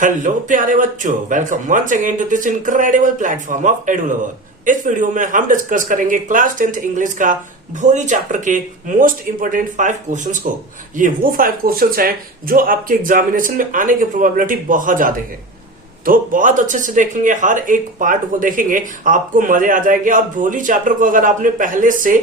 Hello प्यारे बच्चों, welcome once again to this incredible platform of Edulever. इस video में हम डिस्कस करेंगे क्लास 10th इंग्लिश का भोली चैप्टर के मोस्ट इंपोर्टेंट 5 क्वेश्चंस को। ये वो 5 क्वेश्चंस हैं जो आपके एग्जामिनेशन में आने की प्रोबेबिलिटी बहुत ज्यादा है, तो बहुत अच्छे से देखेंगे, हर एक पार्ट को देखेंगे, आपको मजे आ जाएंगे। और भोली चैप्टर को अगर आपने पहले से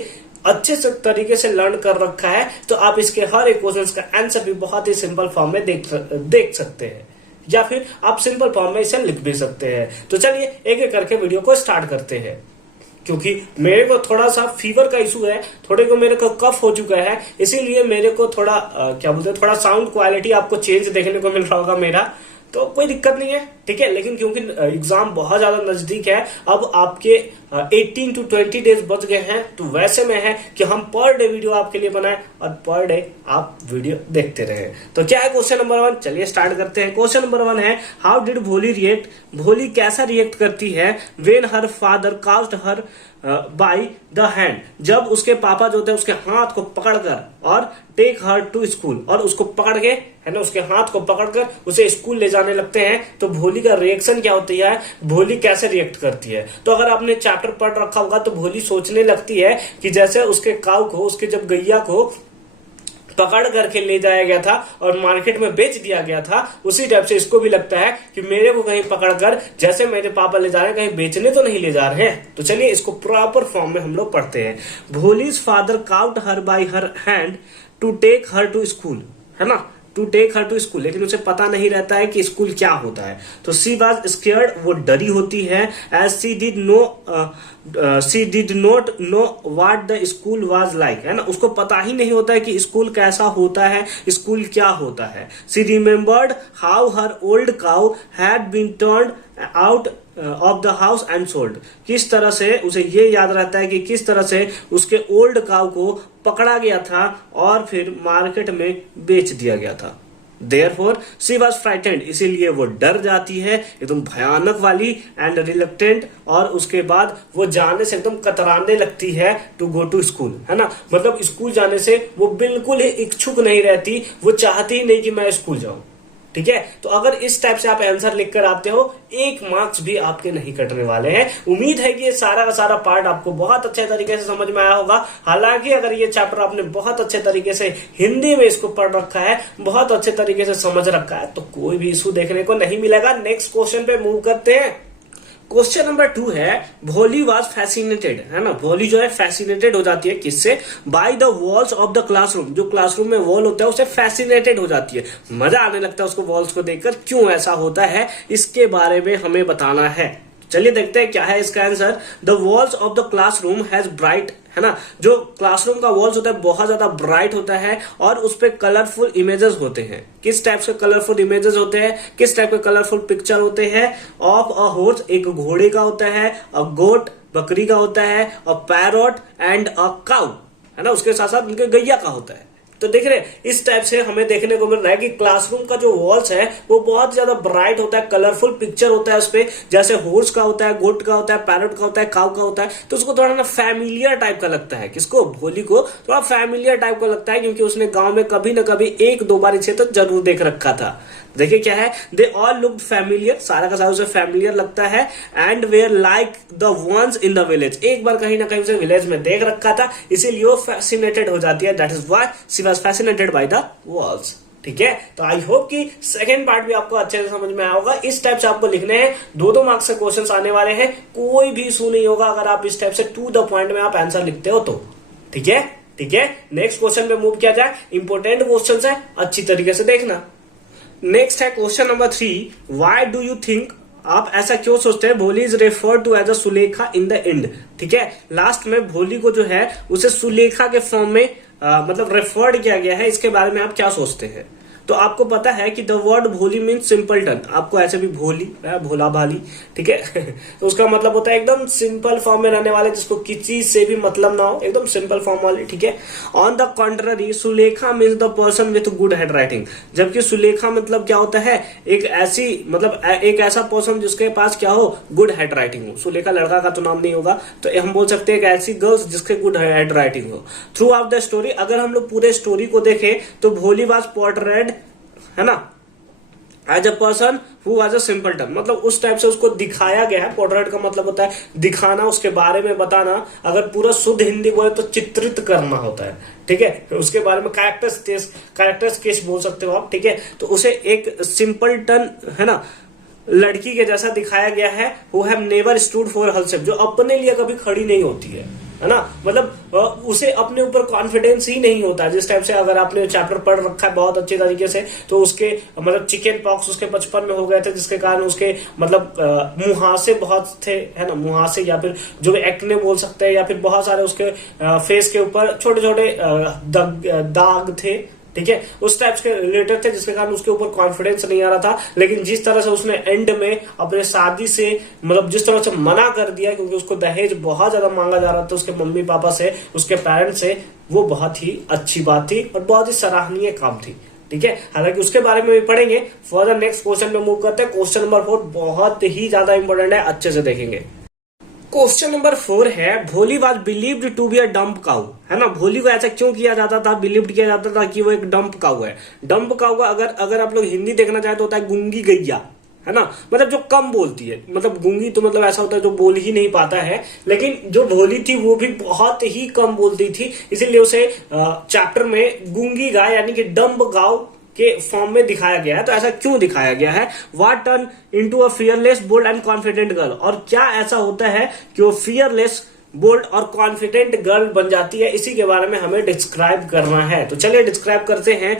अच्छे से तरीके से लर्न कर रखा है तो आप इसके हर एक क्वेश्चन का आंसर भी बहुत ही सिंपल फॉर्म में देख सकते हैं, या फिर आप सिंपल फॉर्म में इसे लिख भी सकते हैं। तो चलिए एक एक करके वीडियो को स्टार्ट करते हैं। क्योंकि मेरे को थोड़ा सा फीवर का इशू है, थोड़े को मेरे को कफ हो चुका है, इसीलिए मेरे को थोड़ा क्या बोलते हैं, थोड़ा साउंड क्वालिटी आपको चेंज देखने को मिल रहा होगा मेरा, तो कोई दिक्कत नहीं है, ठीक है। लेकिन क्योंकि एग्जाम बहुत ज्यादा नजदीक है, अब आपके 18 to 20 डेज बच गए हैं, तो वैसे में है कि हम पर डे वीडियो आपके लिए बनाए और पर डे आप वीडियो देखते रहे। तो क्या है क्वेश्चन नंबर 1, चलिए स्टार्ट करते हैं। क्वेश्चन नंबर 1 है, हाउ डिड भोली रिएक्ट, भोली कैसा रिएक्ट करती है when her father caught her by the hand, जब उसके पापा जो थे उसके हाथ को पकड़कर और टेक हर टू स्कूल, और उसको पकड़ के है ना, उसके हाथ को पकड़कर उसे स्कूल ले जाने लगते हैं। तो भोली का रिएक्शन क्या होती है, भोली कैसे रिएक्ट करती है। तो अगर आपने चैप्टर पढ़ रखा होगा तो भोली सोचने लगती है कि जैसे उसके काऊ को, उसके जब गैया को पकड़ करके ले जाया गया था और मार्केट में बेच दिया गया था, उसी टाइप से इसको भी लगता है कि मेरे को कहीं पकड़कर जैसे मेरे पापा ले जा रहे हैं, कहीं बेचने तो नहीं ले जा रहे हैं। तो चलिए इसको प्रॉपर फॉर्म में हम लोग पढ़ते हैं। Bholi's father caught her by her hand to take her to school, है ना, to take her to school, लेकिन उसे पता नहीं रहता है कि स्कूल क्या होता है। तो सी वाज स्केयर्ड, वो डरी होती है, as she did not know what the school was like, है ना, उसको पता ही नहीं होता है कि स्कूल कैसा होता है, स्कूल क्या होता है। She remembered how her old cow had been turned out of the house and sold, किस तरह से उसे ये याद रहता है कि किस तरह से उसके ओल्ड काउ को पकड़ा गया था और फिर मार्केट में बेच दिया गया था। देयरफॉर शी वाज फ्राइटेंड, इसीलिए वो डर जाती है एकदम भयानक वाली, एंड रिलक्टेंट, और उसके बाद वो जाने से एकदम कतराने लगती है टू गो टू स्कूल, है ना, मतलब स्कूल जाने से वो बिल्कुल ही इच्छुक नहीं रहती, वो चाहती ही नहीं कि मैं स्कूल जाऊं, ठीक है। तो अगर इस टाइप से आप आंसर लिख कर आते हो, 1 मार्क्स भी आपके नहीं कटने वाले हैं। उम्मीद है कि ये सारा का सारा पार्ट आपको बहुत अच्छे तरीके से समझ में आया होगा। हालांकि अगर ये चैप्टर आपने बहुत अच्छे तरीके से हिंदी में इसको पढ़ रखा है, बहुत अच्छे तरीके से समझ रखा है, तो कोई भी इशू देखने को नहीं मिलेगा। नेक्स्ट क्वेश्चन पे मूव करते हैं। क्वेश्चन नंबर 2 है, भोली वाज फैसिनेटेड, है ना, भोली जो है फैसिनेटेड हो जाती है किससे, by the walls of the classroom, जो क्लासरूम में वॉल होता है उसे फैसिनेटेड हो जाती है, मजा आने लगता है उसको वॉल्स को देखकर। क्यों ऐसा होता है इसके बारे में हमें बताना है। चलिए देखते हैं क्या है इसका answer. The walls of the classroom has bright, है ना, जो क्लासरूम का वॉल्स होता है बहुत ज्यादा ब्राइट होता है और उस पे कलरफुल इमेजेस होते हैं। किस टाइप से कलरफुल इमेजेस होते हैं, किस टाइप के कलरफुल पिक्चर होते हैं। ऑफ अ हॉर्स, एक घोड़े का होता है, अ गोट, बकरी का होता है, अ पैरॉट एंड अ काउ, है ना, उसके साथ साथ उनके गैया का होता है। तो देख रहे हैं इस टाइप से हमें देखने को मिल रहा है कि क्लासरूम का जो वॉल्स है वो बहुत ज्यादा ब्राइट होता है, कलरफुल पिक्चर होता है उस पे, जैसे हॉर्स का होता है, गोट का होता है, पैरट का होता है, काउ का होता है। तो उसको थोड़ा ना फैमिलियर टाइप का लगता है, किसको, भोली को थोड़ा फैमिलियर टाइप का लगता है, क्योंकि उसने गांव में कभी ना कभी 1-2 बार इसे तो जरूर देख रखा था। देखिए क्या है, दे ऑल लुक्ड फैमिलियर, सारा का सारा उसे फैमिलियर लगता है, and where like the ones in the village, एक बार कहीं ना कहीं उसे विलेज में देख रखा था, इसीलिए वो फैसिनेटेड हो जाती है। That is why she was fascinated by the walls, ठीक है। तो आई होप कि सेकंड पार्ट भी आपको अच्छे से समझ में आया होगा। इस टाइप से आपको लिखने हैं, 2-2 मार्क्स के क्वेश्चंस आने वाले हैं, कोई भी इशू नहीं होगा अगर आप इस टाइप से टू द पॉइंट में आप आंसर लिखते हो तो, ठीक है, ठीक है। नेक्स्ट क्वेश्चन पे मूव किया जाए, इंपोर्टेंट क्वेश्चन है, अच्छी तरीके से देखना। नेक्स्ट है question number 3, why do you think, आप ऐसा क्यों सोचते हैं, Bholi is referred to as a Sulekha in the end, ठीक है, लास्ट में भोली को जो है उसे सुलेखा के फॉर्म में मतलब रेफर्ड किया गया है, इसके बारे में आप क्या सोचते हैं। तो आपको पता है कि द वर्ड भोली मीन सिंपलटन, आपको ऐसे भी भोली, भोला भाली, ठीक है तो उसका मतलब होता है एकदम सिंपल फॉर्म में रहने वाले, जिसको किसी से भी मतलब ना हो, एकदम सिंपल फॉर्म वाले, ठीक है। On the contrary Sulekha means the person with good hand writing, जबकि सुलेखा मतलब क्या होता है, एक ऐसी मतलब एक ऐसा पर्सन जिसके पास क्या हो, गुड हैंड राइटिंग हो। सुलेखा लड़का का तो नाम नहीं होगा, तो हम बोल सकते हैं एक ऐसी गर्ल्स जिसके गुड हैंड राइटिंग हो। थ्रू आउट द स्टोरी, अगर हम लोग पूरे स्टोरी को देखें तो भोली वाज पोर्ट्रेड, है ना, as a person who was a simpleton, मतलब उस टाइप से उसको दिखाया गया है। पोर्ट्रेट का मतलब होता है दिखाना, उसके बारे में बताना। अगर पूरा शुद्ध हिंदी बोले तो चित्रित करना होता है, ठीक है। उसके बारे में कैरेक्टर स्केच बोल सकते हो आप, ठीक है। तो उसे एक सिंपलटन, है ना, लड़की के जैसा दिखाया गया है। Who have never stood for herself, जो अपने लिए कभी खड़ी नहीं होती है ना। मतलब उसे अपने ऊपर कॉन्फिडेंस ही नहीं होता। जिस टाइप से अगर आपने चैप्टर पढ़ रखा है बहुत अच्छे तरीके से, तो उसके मतलब चिकन पॉक्स उसके बचपन में हो गए थे, जिसके कारण उसके मतलब मुहासे बहुत थे, है ना, मुहासे या फिर जो एक्ने बोल सकते हैं, या फिर बहुत सारे उसके फेस के ऊपर छोटे छोटे दाग थे, ठीक है, उस टाइप के रिलेटेड थे, जिसके कारण उसके ऊपर कॉन्फिडेंस नहीं आ रहा था। लेकिन जिस तरह से उसने एंड में अपने शादी से मतलब जिस तरह से मना कर दिया, क्योंकि उसको दहेज बहुत ज्यादा मांगा जा रहा था उसके मम्मी पापा से, उसके पेरेंट्स से, वो बहुत ही अच्छी बात थी और बहुत ही सराहनीय काम थी, ठीक है। हालांकि उसके बारे में भी पढ़ेंगे। फर्दर नेक्स्ट क्वेश्चन में मूव करते हैं। क्वेश्चन नंबर 4 बहुत ही ज्यादा इंपॉर्टेंट है, अच्छे से देखेंगे। क्वेश्चन नंबर 4 है, Bholi was believed to be a dumb cow, है ना। भोली को ऐसा क्यों किया जाता था, बिलीव्ड किया जाता था कि वो एक डंप काउ है। डंप काउ का अगर आप लोग हिंदी देखना चाहे तो होता है गूंगी गैया, है ना, मतलब जो कम बोलती है। मतलब गूंगी तो मतलब ऐसा होता है जो बोल ही नहीं पाता है, लेकिन जो भोली थी वो भी बहुत ही कम बोलती थी, इसीलिए उसे चैप्टर में गूंगी गाय यानी कि डंप गाउ के फॉर्म में दिखाया गया है। तो ऐसा क्यों दिखाया गया है? What turn into a fearless bold and confident girl, और क्या ऐसा होता है कि वो फियरलेस बोल्ड और कॉन्फिडेंट गर्ल बन जाती है, इसी के बारे में हमें डिस्क्राइब करना है। तो चलिए डिस्क्राइब करते हैं।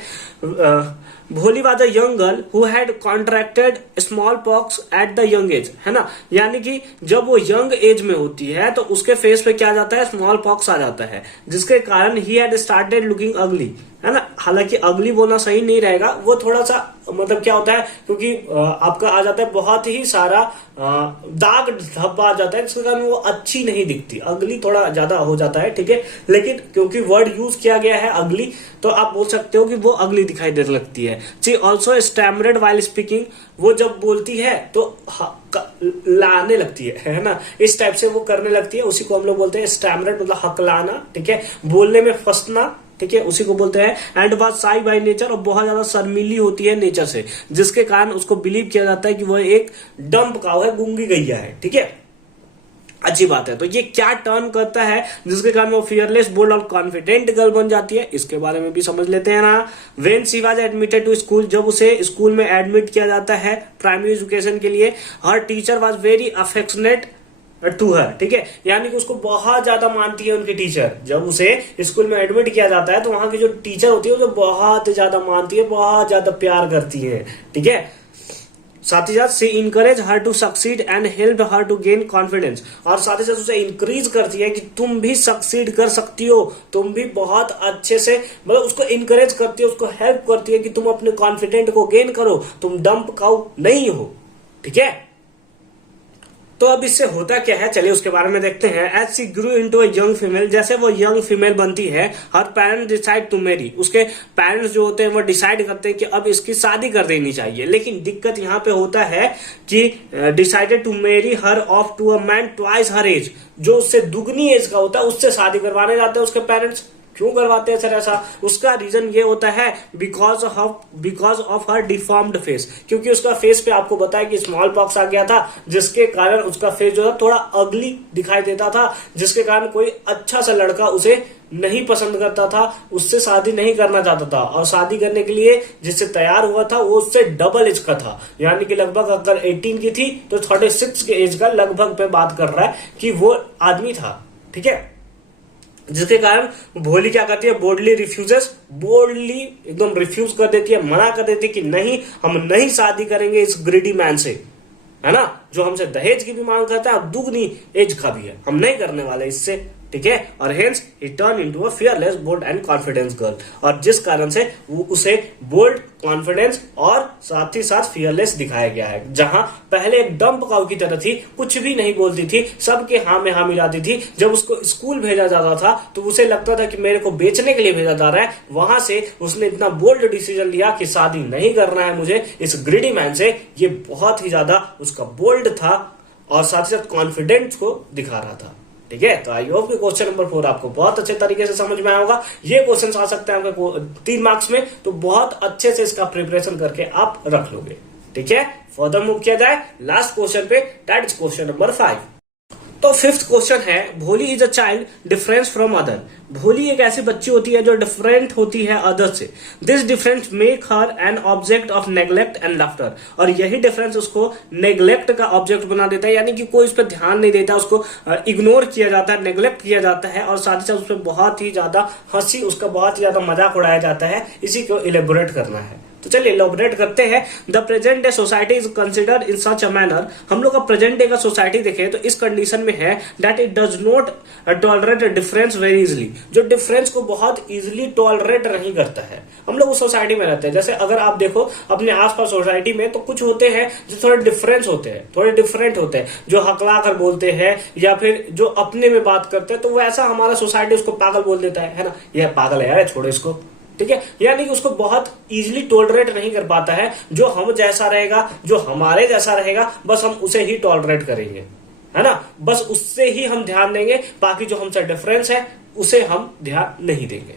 भोली was a young girl who had contracted small pox at the young age, है ना, यानी कि जब वो यंग एज में होती है तो उसके फेस पे क्या जाता है, स्मॉल पॉक्स आ जाता है, जिसके कारण ही हैड स्टार्टेड लुकिंग अगली, है ना। हालांकि अगली बोलना सही नहीं रहेगा, वो थोड़ा सा मतलब क्या होता है, क्योंकि आपका आ जाता है बहुत ही सारा दाग धब्बा आ जाता है, जिसके कारण वो अच्छी नहीं दिखती। अगली थोड़ा ज्यादा हो जाता है, ठीक है। लेकिन क्योंकि वर्ड यूज किया गया है अगली, तो आप बोल सकते हो कि वो अगली दिखाई देने लगती है। शी ऑल्सो स्टैमरेड वाइल स्पीकिंग, वो जब बोलती है तो लाने लगती है ना, इस टाइप से वो करने लगती है। उसी को हम लोग बोलते हैं स्टैमरेड, मतलब हकलाना, ठीक है, बोलने में फंसना, ठीक है, उसी को बोलते हैं। एंड वाज शाई बाय नेचर, और बहुत ज्यादा शर्मीली होती है नेचर से, जिसके कारण उसको बिलीव किया जाता है कि वह एक डंप काऊ है, गूंगी गैया है, ठीक है। अच्छी बात है। तो ये क्या टर्न करता है जिसके कारण वो फियरलेस बोल्ड और कॉन्फिडेंट गर्ल बन जाती है, इसके बारे में भी समझ लेते हैं ना। When she was admitted to school, जब उसे स्कूल में एडमिट किया जाता है प्राइमरी एजुकेशन के लिए, her teacher was very affectionate to her, ठीक है, यानी कि उसको बहुत ज्यादा मानती है उनकी टीचर। जब उसे स्कूल में एडमिट किया जाता है तो वहां की जो टीचर होती है उसे बहुत ज्यादा मानती है, बहुत ज्यादा प्यार करती है, ठीक है। साथ ही साथ she encourage her to succeed and help her to gain confidence, और साथ ही साथ उसे इंक्रीज करती है कि तुम भी सक्सीड कर सकती हो, तुम भी बहुत अच्छे से, मतलब उसको इंकरेज करती है, उसको हेल्प करती है कि तुम अपने कॉन्फिडेंट को गेन करो, तुम डंप काउ नहीं हो, ठीक है। तो अब इससे होता क्या है, चलिए उसके बारे में देखते हैं। As she grew into a young female, जैसे वो यंग फीमेल बनती है, her parents decide to marry, उसके पेरेंट्स जो होते हैं वो डिसाइड करते हैं कि अब इसकी शादी कर देनी चाहिए। लेकिन दिक्कत यहाँ पे होता है कि decided to marry her off to a man twice her age, जो उससे दुगनी एज का होता है उससे शादी करवाने जाते हैं उसके पेरेंट्स। क्यों करवाते हैं सर ऐसा? उसका रीजन ये होता है because of her deformed face, क्योंकि उसका फेस पे आपको बताया कि स्मॉल पॉक्स आ गया था, जिसके कारण उसका फेस जो था थोड़ा अगली दिखाई देता था, जिसके कारण कोई अच्छा सा लड़का उसे नहीं पसंद करता था, उससे शादी नहीं करना चाहता था, और शादी करने के लिए जिससे तैयार हुआ था वो उससे डबल एज का था, यानी कि लगभग अगर 18 की थी तो 36 के एज का लगभग पे बात कर रहा है कि वो आदमी था, ठीक है। जिसके कारण भोली क्या करती है, बोल्डली एकदम रिफ्यूज कर देती है, मना कर देती है कि नहीं, हम नहीं शादी करेंगे इस ग्रीडी मैन से, है ना, जो हमसे दहेज की भी मांग करता है, अब दुगनी एज का भी है, हम नहीं करने वाले इससे, ठीक है। और hence he turn into a fearless bold and confidence girl, और जिस कारण से वो उसे बोल्ड, कॉन्फिडेंस और साथ ही साथ फियरलेस दिखाया गया है। जहां पहले एक डंप काऊ की तरह थी, कुछ भी नहीं बोलती थी, सबके हाँ में हाँ मिलाती थी, जब उसको स्कूल भेजा जाता था तो उसे लगता था कि मेरे को बेचने के लिए भेजा जा रहा है, वहां से उसने इतना बोल्ड डिसीजन लिया कि शादी नहीं करना है मुझे इस ग्रीडी मैन से। ये बहुत ही ज्यादा उसका बोल्ड था और साथ ही साथ कॉन्फिडेंस को दिखा रहा था, ठीक है। तो आई होप कि क्वेश्चन नंबर 4 आपको बहुत अच्छे तरीके से समझ में आया होगा। ये क्वेश्चन आ सकते हैं आपके 3 मार्क्स में, तो बहुत अच्छे से इसका प्रिपरेशन करके आप रख लोगे। ठीक है, फर्दर मूव किया जाए लास्ट क्वेश्चन पे, दैट इज क्वेश्चन नंबर 5। तो फिफ्थ क्वेश्चन है, भोली is a child difference from other. भोली एक ऐसी बच्ची होती है जो डिफरेंट होती है अदर से। This difference make her N object of neglect and laughter. और यही डिफरेंस उसको नेग्लेक्ट का ऑब्जेक्ट बना देता है, यानी कि कोई उस पर ध्यान नहीं देता, उसको इग्नोर किया जाता है, नेग्लेक्ट किया जाता है, और साथ ही साथ उस पर बहुत ही ज्यादा हंसी, उसका बहुत ही ज्यादा मजाक उड़ाया जाता है। इसी को इलेबोरेट करना है। तो चलिए इलेबोरेट करते हैं। The present day society is considered in such a manner. हम लोग का प्रेजेंट डे का सोसाइटी देखें तो इस कंडीशन में है that it does not tolerate difference very easily. जो डिफरेंस को बहुत इजिली टॉलरेट नहीं करता है। हम लोग उस सोसाइटी में रहते हैं, जैसे अगर आप देखो अपने आसपास सोसाइटी में, तो कुछ होते हैं जो थोड़े डिफरेंस होते हैं, थोड़े डिफरेंट होते हैं, जो हकला कर बोलते हैं या फिर जो अपने में बात करते हैं, तो वैसा हमारा सोसाइटी उसको पागल बोल देता है ना, यह पागल है यार, छोड़ो इसको, ठीक है। यानी कि उसको बहुत इजीली टॉलरेट नहीं कर पाता है। जो हम जैसा रहेगा, जो हमारे जैसा रहेगा, बस हम उसे ही टॉलरेट करेंगे, है ना, बस उससे ही हम ध्यान देंगे। बाकी जो हमसे डिफरेंस है उसे हम ध्यान नहीं देंगे,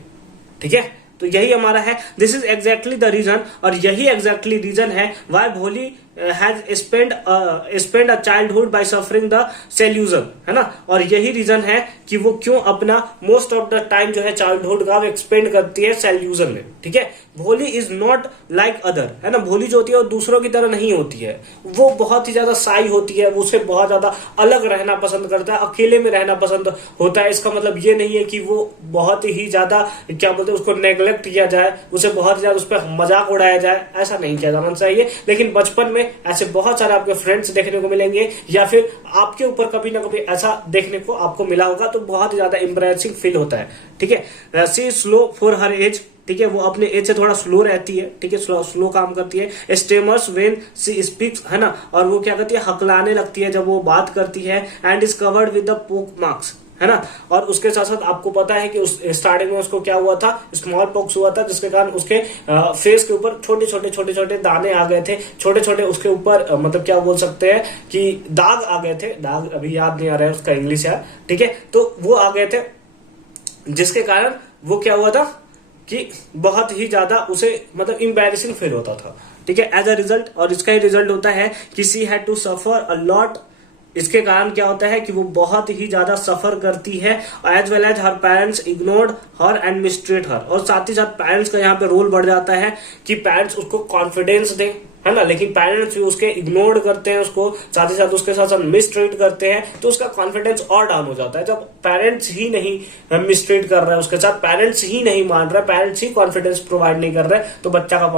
ठीक है। तो यही हमारा है, this is exactly the reason, और यही एग्जैक्टली रीजन है why Bholi has spend a childhood by suffering the seclusion, है ना। और यही रीजन है कि वो क्यों अपना मोस्ट ऑफ द टाइम जो है चाइल्डहुड का एक्सपेंड करती है सेल्यूजन में, ठीक है। भोली इज नॉट लाइक अदर, है ना। भोली जो होती है वो दूसरों की तरह नहीं होती है, वो बहुत ही ज्यादा साई होती है, उसे बहुत ज्यादा अलग रहना पसंद करता है, अकेले में रहना पसंद होता है। इसका मतलब ये नहीं है कि वो बहुत ही ज्यादा क्या बोलते हैं उसको नेग्लेक्ट किया जाए, उसे बहुत ज्यादा उस पर मजाक उड़ाया जाए, ऐसा नहीं किया जाना चाहिए। लेकिन बचपन में ऐसे बहुत सारे आपके फ्रेंड्स देखने को मिलेंगे, या फिर आपके ऊपर कभी ना कभी ऐसा देखने को आपको मिला होगा, तो बहुत ही ज्यादा एम्बैरेसिंग फील होता है, ठीक है। सी स्लो फॉर हर एज, ठीक है, वो अपने एज से थोड़ा स्लो रहती है, ठीक है, स्लो काम करती है। स्टेमर्स व्हेन सी स्पीक्स, है ना, और वो क्या करती है, हकलाने लगती है जब वो बात करती है। And is covered with the पोक मार्क्स, है ना। और उसके साथ साथ आपको पता है कि उस स्टार्टिंग में उसको क्या हुआ था, स्मॉल पॉक्स हुआ था, जिसके कारण उसके फेस के ऊपर छोटे छोटे दाने आ गए थे, छोटे छोटे उसके ऊपर मतलब क्या बोल सकते हैं कि दाग आ गए थे, दाग अभी याद नहीं आ रहा है उसका इंग्लिश यार, ठीक है। तो वो आ गए थे, जिसके कारण वो क्या हुआ था कि बहुत ही ज्यादा उसे मतलब इम्बैरेसिंग फील होता था, ठीक है, एज अ रिजल्ट। और इसका ही रिजल्ट होता है कि she had to suffer a lot. इसके कारण क्या होता है कि वो बहुत ही ज्यादा सफर करती है, as well as her parents ignored her and mistreat her. और साथ ही साथ पेरेंट्स का यहाँ पे रोल बढ़ जाता है कि पेरेंट्स उसको कॉन्फिडेंस दें, है ना, लेकिन पेरेंट्स भी उसके इग्नोर करते हैं उसको, साथ ही साथ उसके साथ मिसट्रीट करते हैं, तो उसका कॉन्फिडेंस और डाउन हो जाता है। जब पेरेंट्स ही नहीं मिसट्रीट कर रहे हैं उसके साथ, पेरेंट्स ही नहीं मान रहे, पेरेंट्स ही कॉन्फिडेंस प्रोवाइड नहीं कर रहे, तो बच्चा का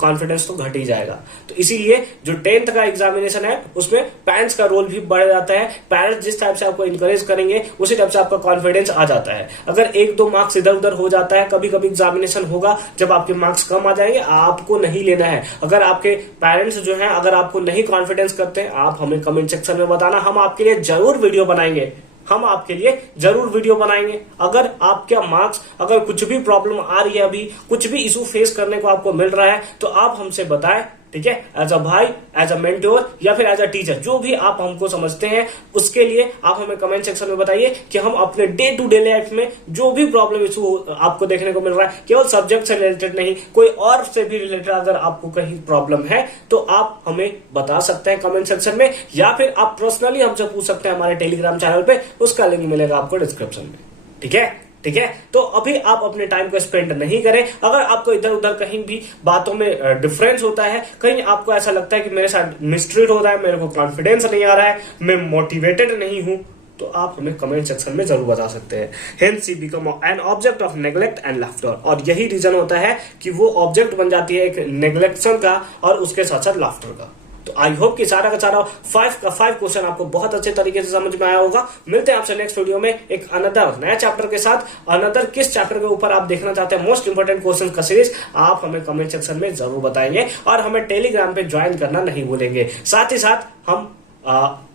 कॉन्फिडेंस तो घट ही जाएगा। तो इसीलिए जो 10th का एग्जामिनेशन है उसमें पेरेंट्स का रोल भी बढ़ जाता है। पेरेंट्स जिस टाइप से आपको इंकरेज करेंगे उसी टाइप से आपका कॉन्फिडेंस आ जाता है। अगर 1-2 मार्क्स इधर उधर हो जाता है, कभी कभी एग्जामिनेशन होगा जब आपके मार्क्स कम आ जाएंगे, आपको नहीं लेना है। अगर आपके पेरेंट्स जो है अगर आपको नहीं कॉन्फिडेंस करते, आप हमें कमेंट सेक्शन में बताना, हम आपके लिए जरूर वीडियो बनाएंगे, हम आपके लिए जरूर वीडियो बनाएंगे। अगर आपका मार्क्स, अगर कुछ भी प्रॉब्लम आ रही है, अभी कुछ भी इशू फेस करने को आपको मिल रहा है, तो आप हमसे बताएं, ठीक है, एज अ भाई, एज अ मेंटोर या फिर एज अ टीचर, जो भी आप हमको समझते हैं, उसके लिए आप हमें कमेंट सेक्शन में बताइए कि हम अपने डे टू डे लाइफ में जो भी प्रॉब्लम इशू आपको देखने को मिल रहा है, केवल सब्जेक्ट से रिलेटेड नहीं, कोई और से भी रिलेटेड अगर आपको कहीं प्रॉब्लम है तो आप हमें बता सकते हैं कमेंट सेक्शन में, या फिर आप पर्सनली हमसे पूछ सकते हैं हमारे टेलीग्राम चैनल पे, उसका लिंक मिलेगा आपको डिस्क्रिप्शन में, ठीक है। ठीक है, तो अभी आप अपने टाइम को स्पेंड नहीं करें। अगर आपको इधर उधर कहीं भी बातों में डिफरेंस होता है, कहीं आपको ऐसा लगता है कि मेरे साथ मिसट्रीट हो रहा है, मेरे को कॉन्फिडेंस नहीं आ रहा है, मैं मोटिवेटेड नहीं हूं, तो आप हमें कमेंट सेक्शन में जरूर बता सकते हैं। Hence she become an object of neglect and laughter. और यही रीजन होता है कि वो ऑब्जेक्ट बन जाती है एक नेग्लेक्शन का और उसके साथ साथ लाफ्टर का। तो आई होप कि सारा का सारा 5 क्वेश्चन आपको बहुत अच्छे तरीके से समझ में आया होगा। मिलते हैं आपसे नेक्स्ट वीडियो में एक अनदर नया चैप्टर के साथ। अनदर किस चैप्टर के ऊपर आप देखना चाहते हैं मोस्ट इंपोर्टेंट क्वेश्चन का सीरीज, आप हमें कमेंट सेक्शन में जरूर बताएंगे, और हमें टेलीग्राम पे ज्वाइन करना नहीं भूलेंगे। साथ ही साथ हम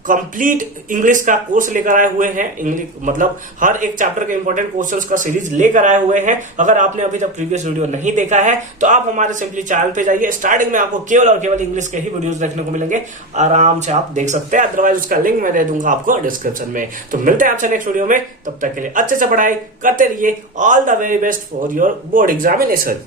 कंप्लीट इंग्लिश का कोर्स लेकर आए हुए हैं, इंग्लिश मतलब हर एक चैप्टर के इंपॉर्टेंट क्वेश्चंस का सीरीज लेकर आए हुए हैं। अगर आपने अभी तक प्रीवियस वीडियो नहीं देखा है तो आप हमारे सिंपली चैनल पे जाइए, स्टार्टिंग में आपको केवल और केवल इंग्लिश के ही वीडियोस देखने को मिलेंगे, आराम से आप देख सकते हैं, अदरवाइज उसका लिंक मैं दे दूंगा आपको डिस्क्रिप्शन में। तो मिलते हैं आपसे नेक्स्ट वीडियो में, तब तक के लिए अच्छे से पढ़ाई करते रहिए। All the very best for your board examination.